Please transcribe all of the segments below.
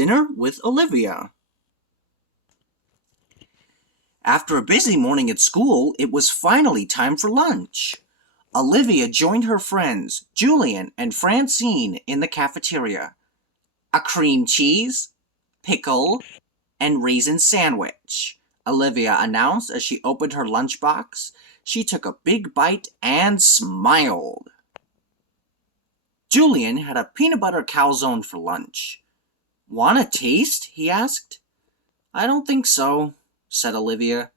Dinner with Olivia. After a busy morning at school, it was finally time for lunch. Olivia joined her friends, Julian and Francine, in the cafeteria. A cream cheese, pickle, and raisin sandwich, Olivia announced as she opened her lunchbox. She took a big bite and smiled. Julian had a peanut butter calzone for lunch. Want a taste? He asked. I don't think so, said Olivia.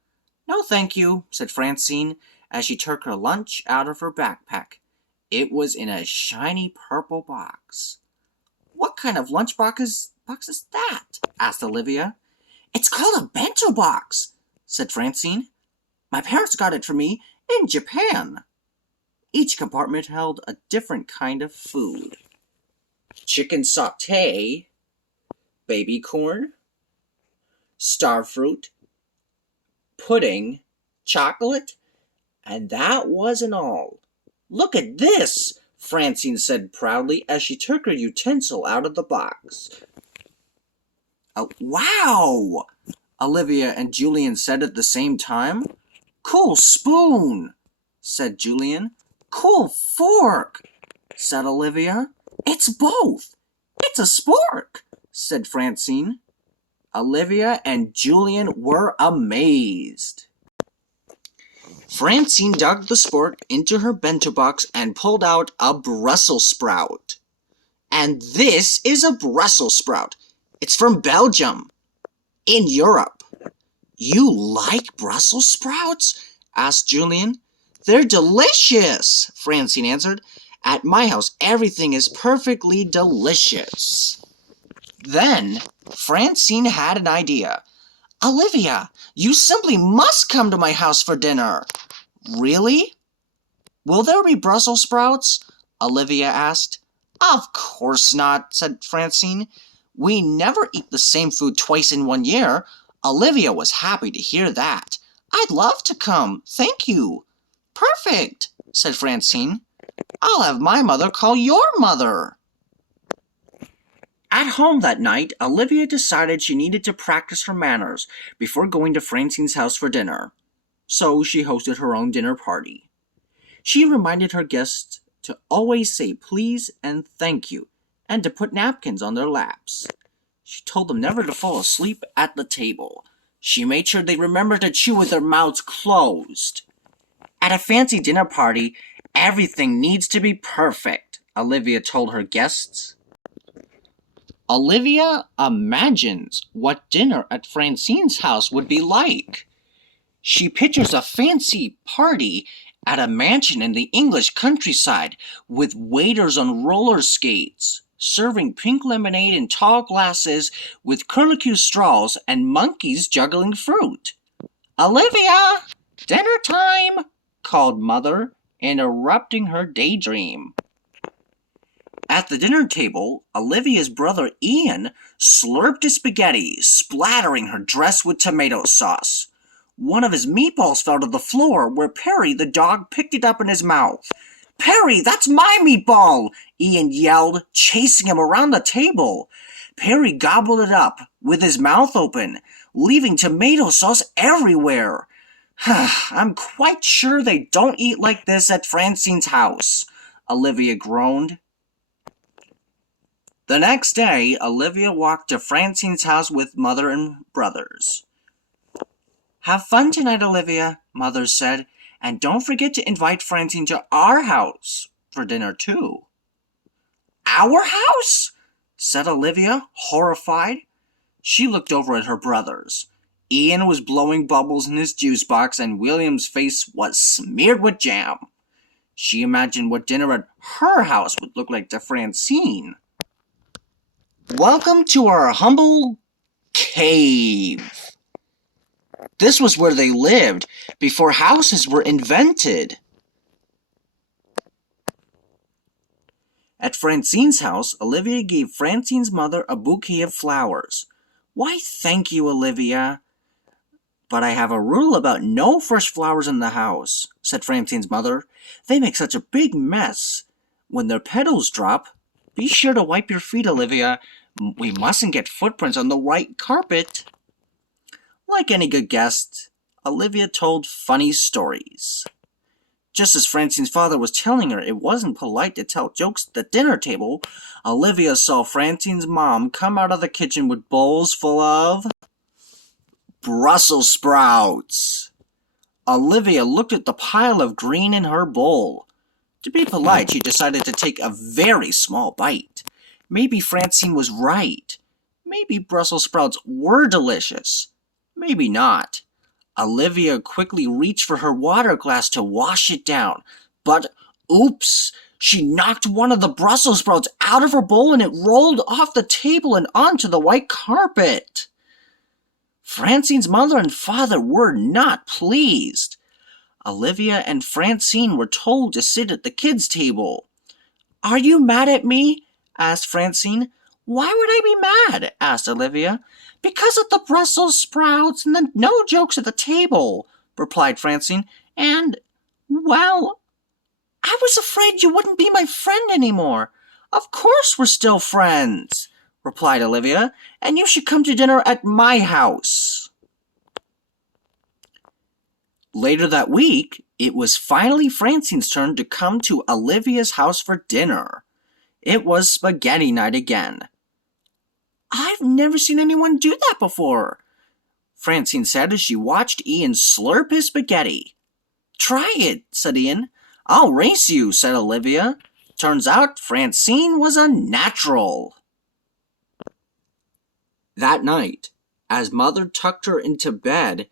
No, thank you, said Francine as she took her lunch out of her backpack. It was in a shiny purple box. What kind of lunchbox is that? Asked Olivia. It's called a bento box, said Francine. My parents got it for me in Japan. Each compartment held a different kind of food. Chicken sauté, baby corn, starfruit, pudding, chocolate, and that wasn't all. Look at this, Francine said proudly as she took her utensil out of the box. Wow! Olivia and Julian said at the same time. Cool spoon, said Julian. Cool fork, said Olivia. It's both. It's a spork, said Francine. Olivia and Julian were amazed. Francine dug the spork into her bento box and pulled out a Brussels sprout. And this is a Brussels sprout. It's from Belgium, in Europe. You like Brussels sprouts? Asked Julian. They're delicious, Francine answered. At my house, everything is perfectly delicious. Then, Francine had an idea. Olivia, you simply must come to my house for dinner. Really? Will there be Brussels sprouts? Olivia asked. Of course not, said Francine. We never eat the same food twice in 1 year. Olivia was happy to hear that. I'd love to come, thank you. Perfect, said Francine. I'll have my mother call your mother. At home that night, Olivia decided she needed to practice her manners before going to Francine's house for dinner. So she hosted her own dinner party. She reminded her guests to always say please and thank you, and to put napkins on their laps. She told them never to fall asleep at the table. She made sure they remembered to chew with their mouths closed. At a fancy dinner party, everything needs to be perfect, Olivia told her guests. Olivia imagines what dinner at Francine's house would be like. She pictures a fancy party at a mansion in the English countryside with waiters on roller skates, serving pink lemonade in tall glasses with curlicue straws and monkeys juggling fruit. Olivia, dinner time, called Mother, interrupting her daydream. At the dinner table, Olivia's brother Ian slurped his spaghetti, splattering her dress with tomato sauce. One of his meatballs fell to the floor where Perry the dog picked it up in his mouth. Perry, that's my meatball! Ian yelled, chasing him around the table. Perry gobbled it up with his mouth open, leaving tomato sauce everywhere. I'm quite sure they don't eat like this at Francine's house, Olivia groaned. The next day, Olivia walked to Francine's house with Mother and brothers. Have fun tonight, Olivia, Mother said, and don't forget to invite Francine to our house for dinner too. Our house? Said Olivia, horrified. She looked over at her brothers. Ian was blowing bubbles in his juice box and William's face was smeared with jam. She imagined what dinner at her house would look like to Francine. Welcome to our humble cave. This was where they lived before houses were invented. At Francine's house, Olivia gave Francine's mother a bouquet of flowers. Why, thank you, Olivia. But I have a rule about no fresh flowers in the house, said Francine's mother. They make such a big mess. When their petals drop, be sure to wipe your feet, Olivia. We mustn't get footprints on the white carpet. Like any good guest, Olivia told funny stories. Just as Francine's father was telling her it wasn't polite to tell jokes at the dinner table, Olivia saw Francine's mom come out of the kitchen with bowls full of Brussels sprouts. Olivia looked at the pile of green in her bowl. To be polite, she decided to take a very small bite. Maybe Francine was right. Maybe Brussels sprouts were delicious. Maybe not. Olivia quickly reached for her water glass to wash it down. But, oops! She knocked one of the Brussels sprouts out of her bowl and it rolled off the table and onto the white carpet. Francine's mother and father were not pleased. Olivia and Francine were told to sit at the kids' table. "Are you mad at me?" asked Francine. "Why would I be mad?" asked Olivia. "Because of the Brussels sprouts and the no jokes at the table," replied Francine. "And, well, I was afraid you wouldn't be my friend anymore." "Of course we're still friends," replied Olivia, "and you should come to dinner at my house." Later that week, it was finally Francine's turn to come to Olivia's house for dinner. It was spaghetti night again. "I've never seen anyone do that before," Francine said as she watched Ian slurp his spaghetti. "Try it," said Ian. "I'll race you," said Olivia. Turns out Francine was a natural. That night, as Mother tucked her into bed,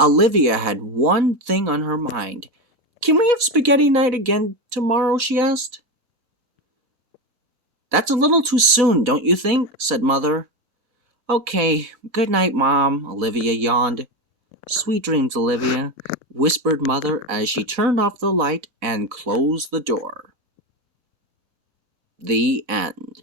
Olivia had one thing on her mind. "Can we have spaghetti night again tomorrow?" she asked. "That's a little too soon, don't you think?" said Mother. "Okay, good night, Mom," Olivia yawned. "Sweet dreams, Olivia," whispered Mother as she turned off the light and closed the door. The end.